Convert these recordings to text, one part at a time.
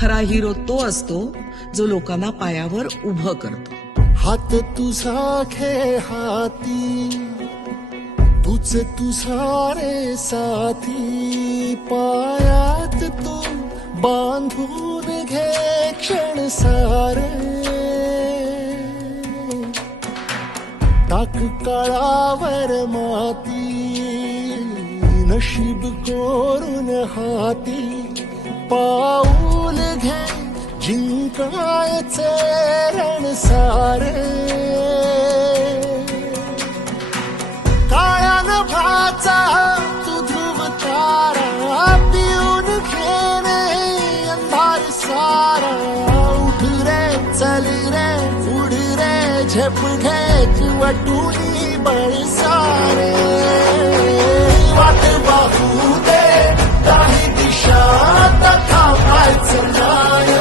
खरा हिरो तो असतो जो लोकांना पायावर उभं करतो. हात तुझा खे हाती, तुझ तुझा रे साथी, पायात तू बांधून घे क्षण सारे. टाक काळावर माती, नशीब कोरून हाती, पाऊल घे जिंकायचे रण सारे. काळ्या नभाचा तू ध्रुव तारा, पिऊन घेणे अंधार सारा. उठ रे चल रे उड रे, झेप घे वटुनी बळ सारे. वाट पाहू दे काही दिशा, थांबायचं नाही.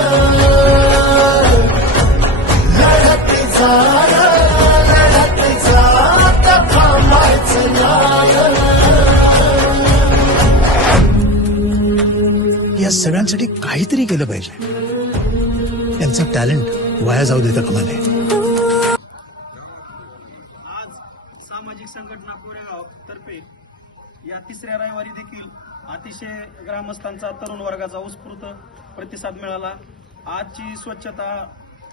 लढत जा लढत जा, थांबायचं नाही. या सगळ्यांसाठी काहीतरी केलं पाहिजे. त्यांचं टॅलेंट वाया जाऊ देता कामा नये. सामाजिक संघटना कोरेगाव तर्फे या तिसऱ्या रविवारी देखील अतिशय ग्रामस्थांचा तरुण वर्गाचा उत्स्फूर्त प्रतिसाद मिळाला. आजची स्वच्छता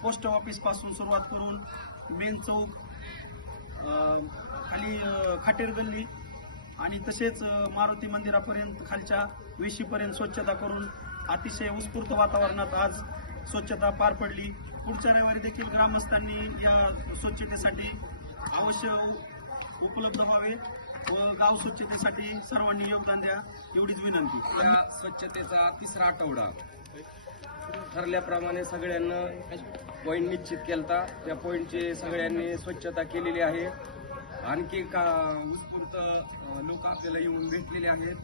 पोस्ट ऑफिस पासून सुरुवात करून मेन चौक, खाली खाटेर गल्ली आणि तसेच मारुती मंदिरापर्यंत खालच्या वेशीपर्यंत स्वच्छता करून अतिशय उत्स्फूर्त वातावरणात आज स्वच्छता पार पडली. पुढच्या रविवारी देखील ग्रामस्थांनी या स्वच्छतेसाठी अवश्य उपलब्ध व्हावे व गाव स्वच्छतेसाठी सर्वांनी योगदान द्या, एवढीच विनंती. या स्वच्छतेचा तिसरा आठवडा ठरल्याप्रमाणे सगळ्यांना पॉईंट निश्चित केलता. त्या पॉईंटची सगळ्यांनी स्वच्छता केलेली आहे. आणखी का उत्स्फूर्त लोक आपल्याला येऊन भेटलेले आहेत.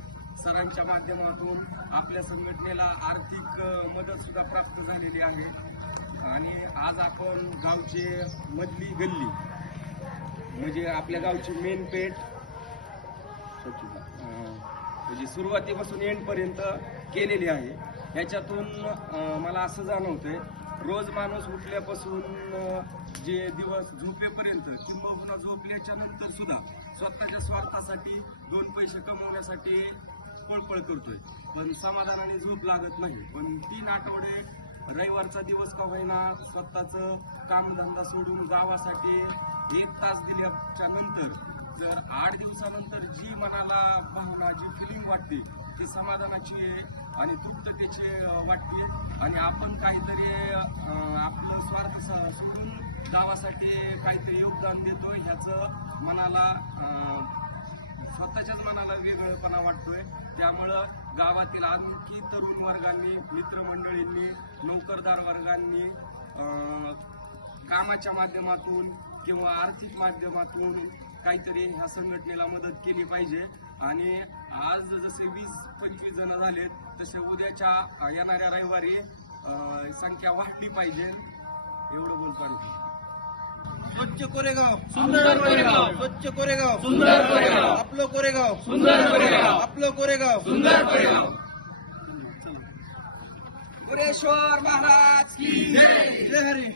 सरांच्या माध्यमातून आपल्या संघटनेला आर्थिक मदत सुद्धा प्राप्त झालेली आहे. आणि आज आपण गावची मधली गल्ली म्हणजे आपल्या गावची मेन पेठ म्हणजे सुरुवातीपासून एंडपर्यंत केलेली आहे. याच्यातून मला असं जाणवतंय, रोज माणूस उठल्यापासून जे दिवस झोपेपर्यंत किंबहुना झोपल्याच्या नंतर सुद्धा स्वतःच्या स्वार्थासाठी दोन पैसे कमवण्यासाठी पळपळ करतोय, पण समाधानाने झोप लागत नाही. पण 3 आठवडे रविवारचा दिवस का होईना स्वतःचं कामधंदा सोडून गावासाठी 1 तास दिल्याच्या नंतर जर 8 दिवसानंतर जी मनाला भावना, जी फिलिंग वाटते ती समाधानाची आणि तृप्ततेची वाटते. आणि आपण काहीतरी आपलं स्वार्थ सोडून गावासाठी काहीतरी योगदान देतो ह्याचं मनाला, स्वतःच्याच मनाला वेगळेपणा वाटतोय. त्यामुळं गावातील आणखी तरुण वर्गांनी, मित्रमंडळींनी, नोकरदार वर्गांनी कामाच्या माध्यमातून किंवा आर्थिक माध्यमातून काहीतरी ह्या संघटनेला मदत केली पाहिजे. आणि आज जसे 20-25 जण झालेत तसे उद्याच्या येणाऱ्या रविवारी संख्या वाढली पाहिजे, एवढं बोलतो. आणखी स्वच्छ कोरेगाव सुंदर कोरेगाव, स्वच्छ कोरेगाव सुंदर कोरेगाव, आपलं कोरेगाव सुंदर कोरेगाव, आपलं कोरेगाव सुंदर कोरेगाव. पुरेश्वर महाराज की जय. जय हरी.